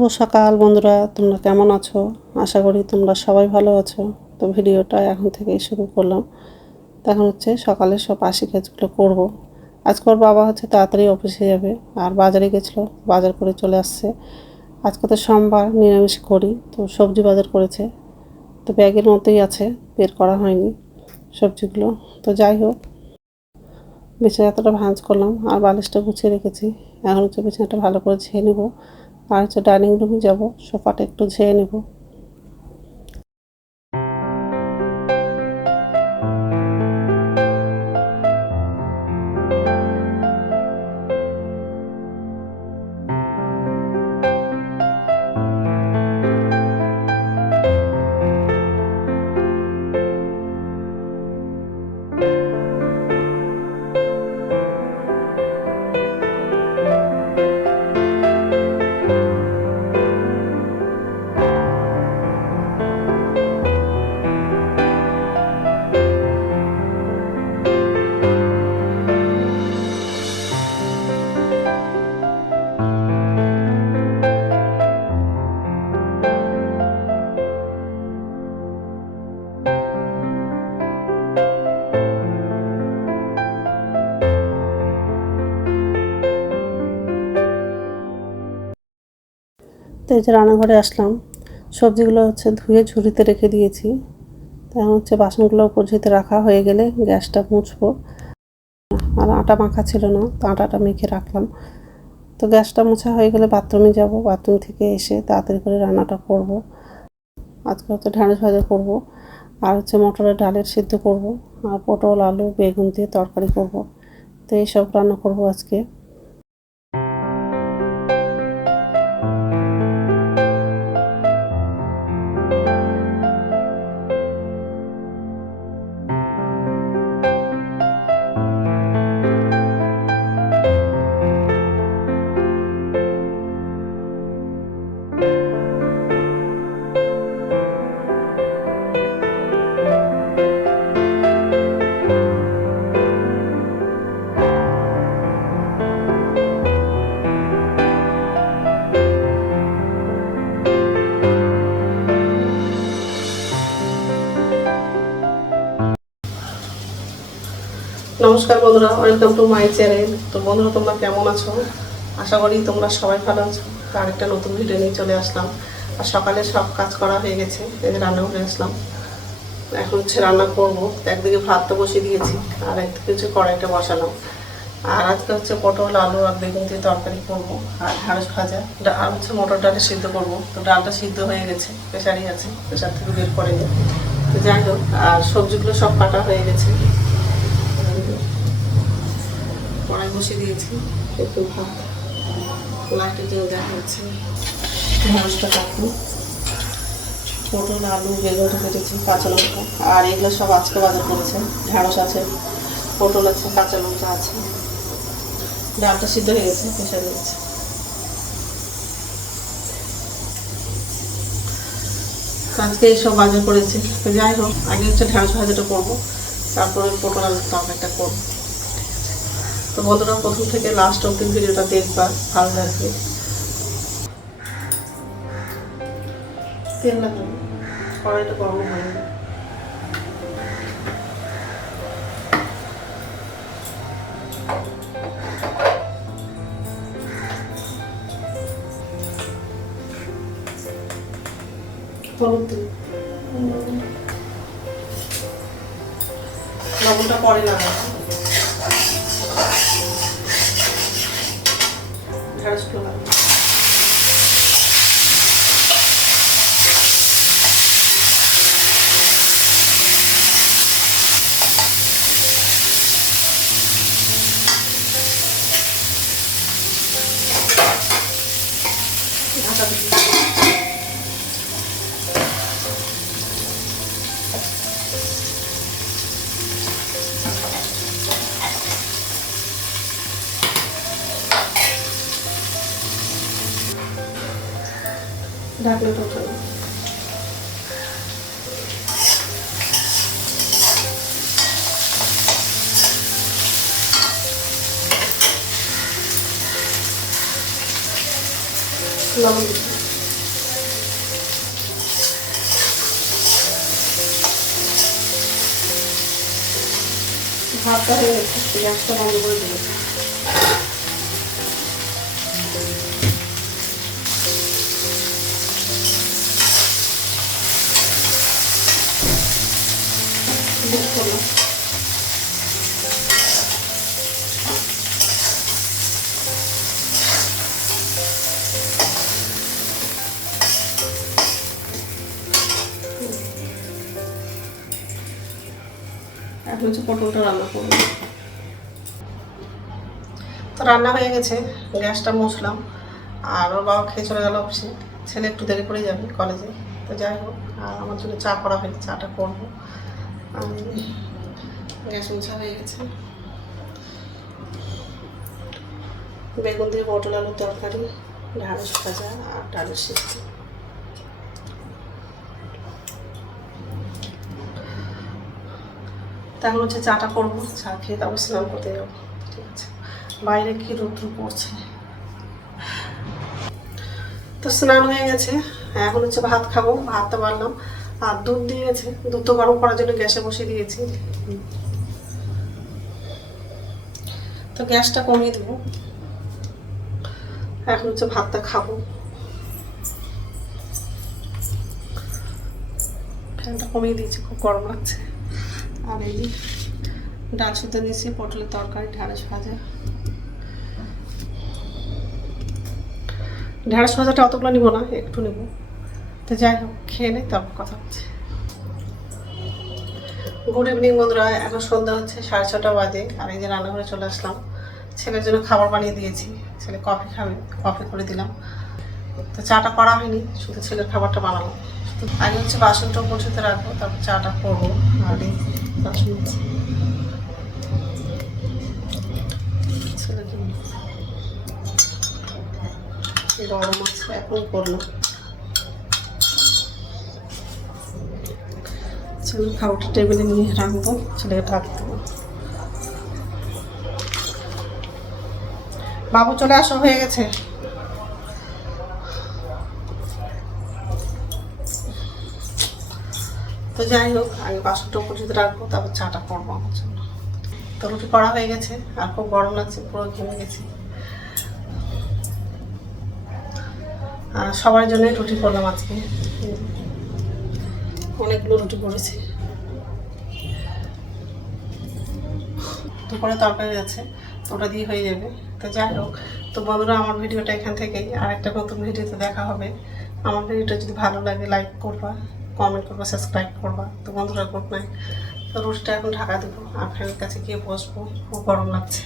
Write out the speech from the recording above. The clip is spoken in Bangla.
শুভ সকাল বন্ধুরা, তোমরা কেমন আছো? আশা করি তোমরা সবাই ভালো আছো। তো ভিডিওটা এখন থেকেই শুরু করলাম। এখন হচ্ছে সকালের সব বাসি কাজগুলো করব। আজকে ওর বাবা হচ্ছে তাড়াতাড়ি অফিসে যাবে, আর বাজারে গেছিলো, বাজার করে চলে আসছে। আজকে তো সোমবার, নিরামিষ করি, তো সবজি বাজার করেছে। তো ব্যাগের মধ্যেই আছে, বের করা হয়নি সবজিগুলো। তো যাই হোক, বিছানাটা ভাঁজ করলাম আর বালিশটা গুছিয়ে রেখেছি। এখন হচ্ছে বিছানাটা ভালো করে ঝেয়ে নেবো, আর হচ্ছে ডাইনিং রুমে যাবো, সোফাটা একটু ঝেয়ে নেব। তো এই যে রান্নাঘরে আসলাম, সবজিগুলো হচ্ছে ধুয়ে ঝুড়িতে রেখে দিয়েছি। তাই হচ্ছে বাসনগুলো উপর ঝুড়িতে রাখা হয়ে গেলে গ্যাসটা মুছবো। আর আটা মাখা ছিল না, তো আটাটা মেখে রাখলাম। তো গ্যাসটা মোছা হয়ে গেলে বাথরুমে যাব, বাথরুম থেকে এসে তাড়াতাড়ি করে রান্নাটা করব। আজকে হচ্ছে ঢ্যাঁড়স ভাজা করব, আর হচ্ছে মটরের ডালের সিদ্ধ করব, আর পটল আলু বেগুন দিয়ে তরকারি করব। তো এইসব রান্না করব আজকে। নমস্কার বন্ধুরা, ওয়েলকাম টু মাই চ্যানেল। তো বন্ধুরা, তোমরা কেমন আছো? আশা করি তোমরা সবাই ভালো আছো। তো আরেকটা নতুন ভিডিও নিয়ে চলে আসলাম। আর সকালে সব কাজ করা হয়ে গেছে, এই যে রান্না করে আসলাম। এখন হচ্ছে রান্না করবো। একদিকে ভাতটা বসিয়ে দিয়েছি, আর একদিকে হচ্ছে কড়াইটা বসানো। আর আজকে হচ্ছে পটল আলু আর বেগুন দিয়ে তরকারি করবো, আর ঢ্যাঁড়স ভাজা, আর হচ্ছে মটর ডালে সিদ্ধ করবো। তো ডালটা সিদ্ধ হয়ে গেছে, প্রেশারই আছে, প্রেশার থেকে বের করে নিই। তো যাই হোক, আর সবজিগুলো সব কাটা হয়ে গেছে। কড়াই বসিয়ে দিয়েছি, একটু ভাত লাইটের জন্য দেখা যাচ্ছে। ঢ্যাঁড়সটা কাটবো, পটল আলু বেগুনটা কেটেছি, কাঁচা লঙ্কা, আর এগুলো সব আজকে বাজার করেছে। ঢ্যাঁড়স আছে, পটল আছে, কাঁচা লঙ্কা আছে। ডালটা সিদ্ধ হয়ে গেছে, প্রেশার দিয়েছে। আজকে এইসব বাজার করেছি। তো যাই হোক, আগে হচ্ছে ঢ্যাঁড়স ভাজাটা করবো, তারপরে পটল আলুর তরকারিটা করবো। তো বন্ধুরা, প্রথম থেকে লাস্ট অব্দি ভিডিওটা দেখবা, ভালো লাগবে। তেল লাগাবো, কড়াইটা গরম হয়ে যাবে। হলুদ দিন, লবণটা পরে লাগাবো। ঢ্যাঁড়সগুলো লাগাবো। ঢাকা দিই। ঢাকনাটা উঠানো। লবণ দিচ্ছি। ভাতটা হয়ে গেছে, গ্যাসটা বন্ধ করে দিয়েছি। এখন হচ্ছে পটলটা রান্না করবো। তো রান্না হয়ে গেছে, গ্যাসটা মুছলাম। আর ওর বাবা খেয়ে চলে গেল অফিসে, ছেলে একটু দেরি করে যাবে কলেজে। তো যাই হোক, আর আমার জন্য চা করা হয়নি, চাটা করবো। গ্যাস মুছা হয়ে গেছে। বেগুন দিয়ে পটল আলুর তরকারি, ঢ্যাঁড়স ভাজা আর ডালের সিদ্ধ। তেমন হচ্ছে চাটা করবো, চা খেয়ে তারপর স্নান করতে যাবো। ঠিক আছে, বাইরে কি রৌদ্র পড়ছে। তো স্নান হয়ে গেছে, এখন হচ্ছে ভাত খাবো। ভাতটা বাড়লাম, আর দুধ দিয়ে গেছে, দুধ গরম করার জন্য গ্যাসে বসিয়ে দিয়েছি। তো গ্যাসটা কমিয়ে দেবো, এখন হচ্ছে ভাতটা খাবো। ফ্যানটা কমিয়ে দিয়েছি, খুব গরম লাগছে। আর এই যে ডাল সিদ্ধ নিয়েছি, পটলের তরকারি, ঢ্যাঁড়স ভাজা। ঢ্যাঁড়স ভাজাটা অতগুলো নিব না, একটু নেব। তো যাই হোক, খেয়ে নেই, তারপর কথা হচ্ছে। গুড ইভিনিং বন্ধুরা, এখন সন্ধ্যা হচ্ছে 6:30 বাজে। আর এই যে রান্নাঘরে চলে আসলাম, ছেলের জন্য খাবার বানিয়ে দিয়েছি। ছেলে কফি খাবে, কফি করে দিলাম। তো চাটা করা হয়নি, শুধু ছেলের খাবারটা বানালাম। আগে হচ্ছে বাসনটা পরিষ্কার রাখবো, তারপর চাটা করবো। আর এই বাসন ছেলের জন্য গরম আছে, এখন করলো। ছেলের খাবারটা টেবিলে নিয়ে রাখবো, ছেলেকে ঢাক দেবো। বাবু চলে আসো, হয়ে গেছে। তো যাই হোক, আগে বাসনটা পরিষ্কার রাখবো, তারপর চাটা করবো আমার জন্য। তো রুটি করা হয়ে গেছে, আর খুব গরম লাগছে, পুরো ঘেমে গেছি। আর সবার জন্যই রুটি করলাম আজকে, অনেকগুলো রুটি করেছি। দুপুরে তরকারি আছে, তো ওটা দিয়ে হয়ে যাবে। তো যাই হোক, তো বন্ধুরা, আমার ভিডিওটা এখান থেকেই, আর একটা নতুন ভিডিওতে দেখা হবে। আমার ভিডিওটা যদি ভালো লাগে লাইক করবা, কমেন্ট করবা, সাবস্ক্রাইব করবা। তো বন্ধুরা, গুড নাইট। তো রুটিটা এখন ঢাকা দেবো, আর ফ্যানের কাছে গিয়ে বসবো, খুব গরম লাগছে।